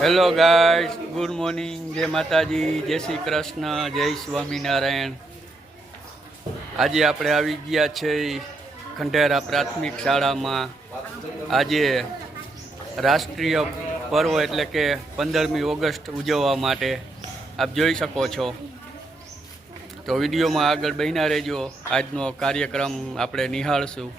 Hello guys, good morning, જય માતાજી, જય શ્રી કૃષ્ણ, જય સ્વામિનારાયણ। આજે આપણે આવી ગયા છે ખંડેરા પ્રાથમિક શાળામાં। આજે રાષ્ટ્રીય પર્વ એટલે કે 15મી ઓગસ્ટ ઉજવવા માટે આપ જોઈ શકો છો। તો વિડીયોમાં આગળ બન્યા રહેજો, આજનો કાર્યક્રમ આપણે નિહાળશું।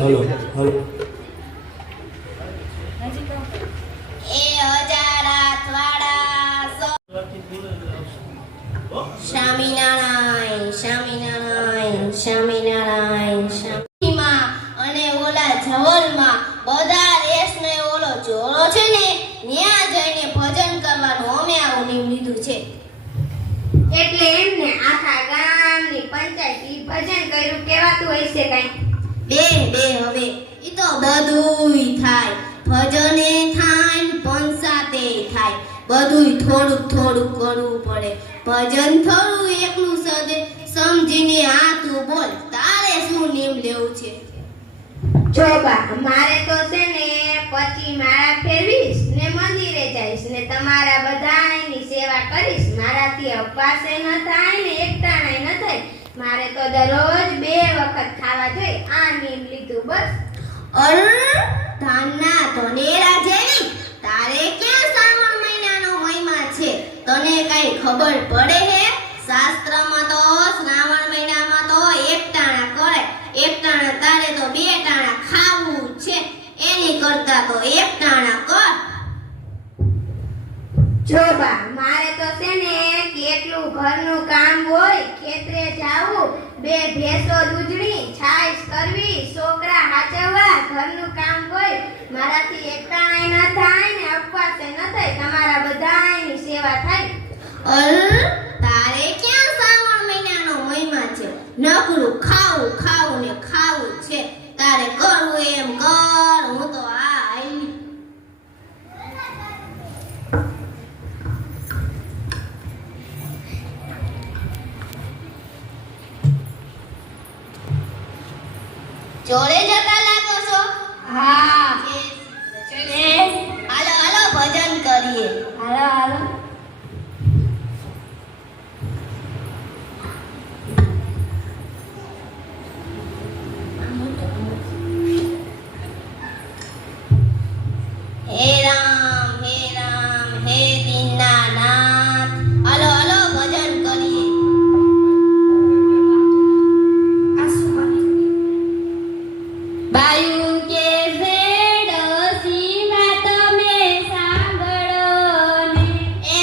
हेलो हेलो સ્વામિનારાયણ સ્વામિનારાયણ સ્વામિનારાયણ શાંતિમાં અને ઓલા જવલમાં બધા રેસને ઓલો જોડો છે ને ત્યાં જઈને ભજન કરવાનું અમે આવું નિયમ લીધું છે। એટલે એમને આખા ગામની પંચાયતી ભજન કર્યું કેવાતું હોય છે કઈ? બે હવે ઈ તો બધુંય થાય, ભજને થાય ને પંચાતે થાય, બધુંય થોડુંક થોડુંક કરવું પડે। ભજન થોડું એકલું સદે સમજીને આ તું બોલ, તારે શું નિયમ લેવું છે? જો બા, મારે તો છે ને 25 માળા ફેરવીશ ને મંદિરે જઈશ ને તમારા બધાની સેવા કરીશ। મારાથી ઉપવાસે ન થાય ને એકટાણાય ન થાય। મારે તો દરરોજ 2 વખત ખાવા જોઈએ, આ નિયમ લીધું બસ। ધાનના ધનેરા જેવી તારે ક્યાં શ્રાવણ મહિનાનો મહિમા છે? તને કઈ ખબર પડે હે? શાસ્ત્રમાં તો શ્રાવણ મહિનામાં તો એકટાણા કરે, એકટાણા તારે તો 2 ટાણા ખાવું છે, એની કરતા તો એકટાણા કર। જો બા, મારે તો છે ને કેટલું ઘરનું કામ હોય, ખેતરે જાવું, 2 ભેંસો દૂધણી, છાશ કરવી, છોકરા હાચવવા, ઘરનું કામ હોય। મારાથી એકટાણાય ન થાય ને ઉપવાસે ન થાય, તમારા બધાની સેવા થાય। તારે ક્યાં શ્રાવણ મહિનાનો મહિમા છે? નકરું ખાવું ખાવું ને ખાવું છે, તારે કરવું એમ કર, હું તો આ આઈ। જોડે જતા લાગો છો? હા, હાલો હાલો ભજન કરીએ। હાલો હાલો। હે રામ હે દીનાનાથ, હાલો હાલો ભજન કરીએ। બાયુ કે ભેડ સીમા તમે સાંભળો ને, એ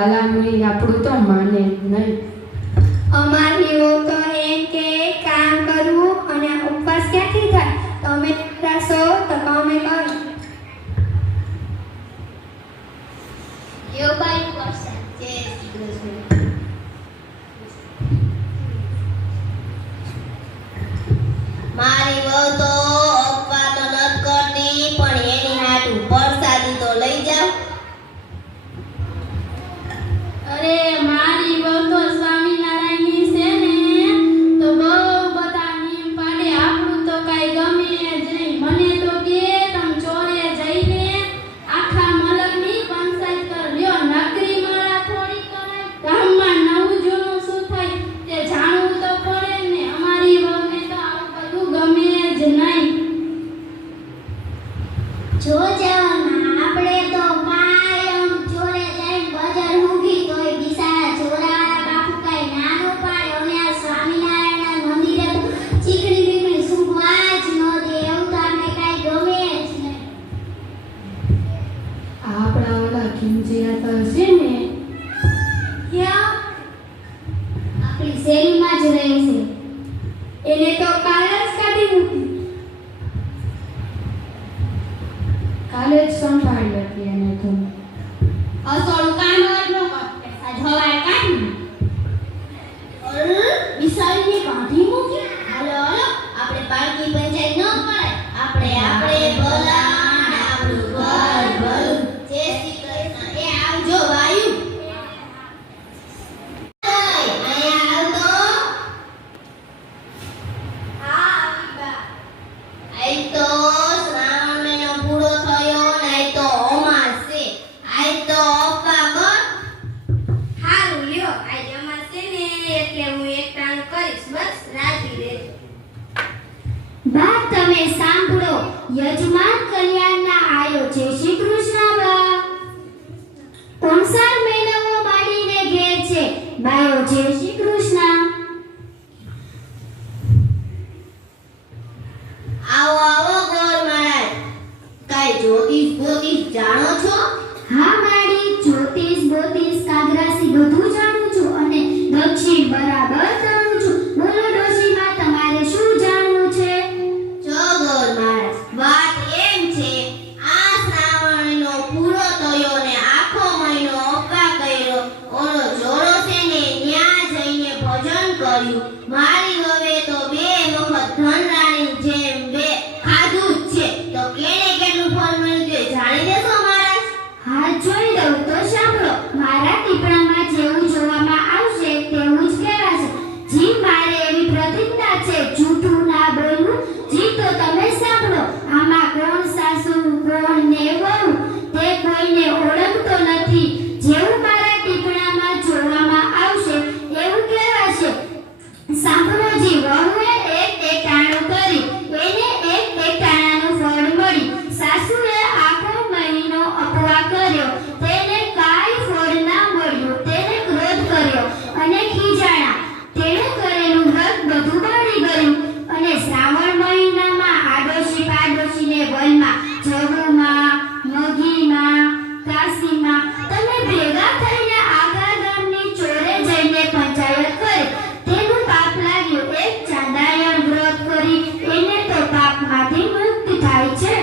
વાલાનું આપણું તો માને નહીં. અમારી વહુ તો એમ કે કામ કરવું અને ઉપવાસ ક્યાંથી થાય? તમે કરશો તો અમે કરો. યોબાઈ કરશે. જય શ્રી કૃષ્ણ. મારી વહુ તો અપ્પા તો નત કરતી પણ એની હાટુ પરસાદી તો લઈ જાવ. અરે મારી વહુ તો સ્વામિનારાયણની છે ને તો બહુ બધા નિયમ પાડે. આપણું તો કાંઈ ગમે જ નહીં. મને તો કે તમ ચોરે જઈને આખા મલકની પંચાયત કર લ્યો. નકરી માળા થોડી કરે. ગામમાં નવું જૂનું શું થાય તે જાણવું તો પડે ને. અમારી વહુને તો આવું બધું ગમે જ નહીં. જો જવાના આપણે તો કાયમ ચોરે જઈને બજાર મૂકી તોય બિચારા ચોરાવાળા બાપુ કાંઈ નાનું પાડે. અને આ સ્વામિનારાયણના મંદિરે તો ચીકણી બીકણી સૂકવા જ ન દે. એવું તો આપણે કાંઈ ગમે જ નહીં. આપણા ઓલા ખીમજીયા તો છે ને ક્યાં? આપણી શેરીમાં જ રહે છે. એને તો કાલ જ કાઢી મૂકી. કાલે જ સંભાળી હતી એને તો. અસોડું કામ જ ન કરતે. આ જવાય કાઢી વિશાળને કાઢી મૂકી. હાલો હાલો આપણે પાલકી પંચાયત ન કરાય. આપણે ભલા આપણું ઘર ભલું. જય શ્રી કૃષ્ણ. એ આવજો વાયુ. અહીંયા આવતો. આઈ તો શ્રાવણ મહિનો પૂરો થયો ને આઈ તો અમાસ છે. આઈ તો અપ્પા કર. હારું લ્યો આજ અમાસ છે ને એટલે હું એક ટાણું કરીશ. બસ રાજી રહેજો. બા તમે સાંભળો, યજમાન કલ્યાણના આયો છે શ્રી કૃષ્ણ બા. કોણસાર મહિનાઓ માંડીને ઘેર છે બાયો છે શ્રી કૃષ્ણ. આવો આવો ગોર મહારાજ. કાઈ જ્યોતિષ બોતિષ જાણો છો? હા માડી, જ્યોતિષ બોતિષ કાગરાસી બધું જાણું છું અને દક્ષિણ બરાબર જાણું છું. બોલો ડોશીમાં તમારે શું જાણવું છે? જો ગોર મહારાજ, વાત એમ છે આ શ્રાવણ મહિનો પૂરો થયો ને આખો મહિનો અપ્પા કર્યો. ઓનો જોડો છે ને ન્યા જઈને ભજન કર્યું. મારી વવે તો 2 વખત ધનરાણી જેમ બે ખાધું જ છે. તો કેને કેટલું ફળ મળ્યું તે જાણી દેશો મહારાજ? હાથ જોઈ દઉં તો સાંભળો. મારા ટીપણામાં જેવું જોવામાં આવશે તેવું જ કહેવાશે. જી મારે એવી પ્રતિજ્ઞા છે જૂઠું ના બોલવું. જી તો તમે સાંભળો. આમાં કોણ સાસુ કોણ ને વહુ તે કોઈને ઓળખતો નથી. જેવું મારા ટીપણામાં જોવામાં આવશે એવું કહેવાશે. સાંભળો જી, વહુએ એક ટેટાણું કરી એને એક ટેટાણાનું ફળ મળ્યું. સાસુએ આખો મહિનો અપવા કર્યો તેને કાંઈ ફળ ના મળ્યું. તેને ક્રોધ કર્યો અને ખીજાણા. તેણે કરેલું વ્રત બધું બળી ગયું. અને શ્રાવણ મહિનામાં આડોશી પાડોશીને વનમાં જવુમાં મગીમાં કાશીમાં તમે ભેગા થઈને આગા ગામની ચોરે જઈને પંચાયત કરે. તેનું પાપ લાગ્યું. એક ચાંદાયણ વ્રત કરી એને તો પાપમાંથી મુક્ત થાય છે.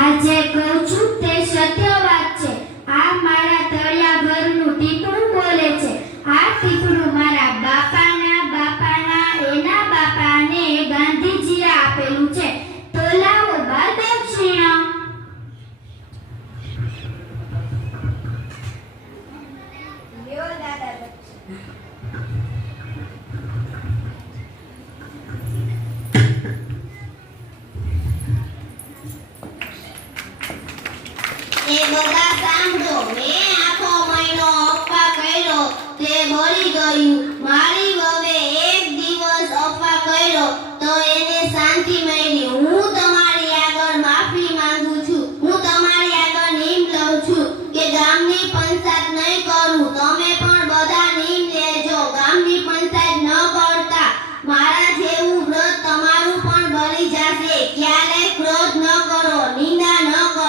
આજે કહું છું તે સત્ય વાત છે. આ મારા તળિયા ઘરનું ટીપણું બોલે છે. આ ટીપણું મારા બાપાના એના બાપાને ગાંધીજીએ આપેલું છે. તો લાવો બા દક્ષિણા. લ્યો દાદા દક્ષિણા. એ બધા સાંભળો. મેં આખો મહિનો અપ્પા કર્યો તે બળી ગયું. મારી વવે એક દિવસ અપ્પા કર્યો તો એને શાંતિ મળી. હું તમારી આગળ માફી માંગુ છું. હું તમારી આગળ નિયમ લઉં છું કે ગામની પંચાયત નહીં કરું. તમે પણ બધા નિયમ લેજો. ગામની પંચાયત ન કરતા. મારા જેવું વ્રત તમારું પણ બળી જશે. ક્યારેય ક્રોધ ન કરો, નિંદા ન કરો.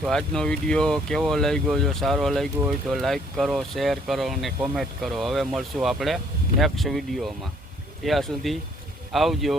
તો આજનો વિડીયો કેવો લાગ્યો? જો સારો લાગ્યો હોય તો લાઈક કરો, શેર કરો અને કોમેન્ટ કરો. હવે મળશું આપણે નેક્સ્ટ વિડીયોમાં. ત્યાં સુધી આવજો.